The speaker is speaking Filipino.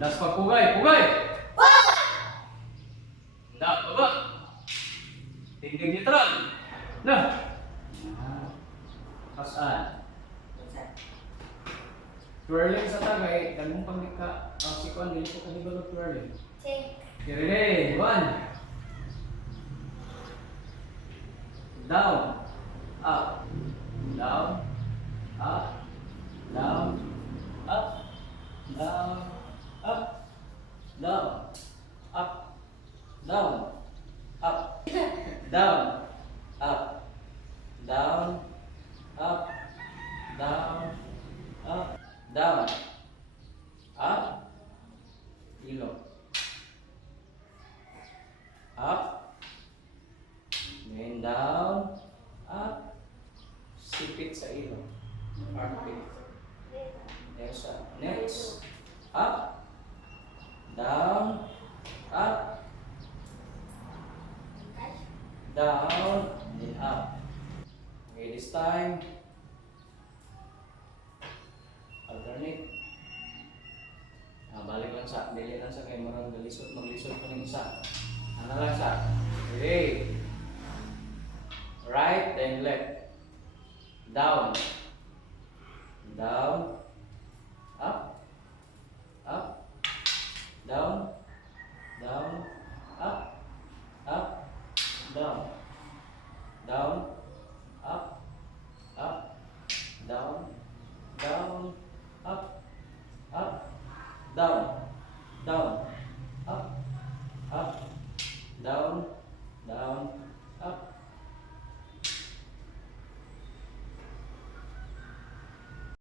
Das pagpugay, pugay! Handa, baba! Tingting neutral! Na! Pasaan? Twirling sa tagay, ganun pang ka, si Kwan, hindi ko kanibalo twirling. Ready, one. Down, up, down, up, down, up, down, up, down, up, down, up, down, up, down, up, down, up, down, up, ilog, up, then down, up, sipit sa ilog, armpit, next, up, down, up, down, then up. Okay, this time, alternate. Balik lang sa, dili lang sa kay marang maglisod pa ng isa. Ano lang sa, ready, right then left, down, down,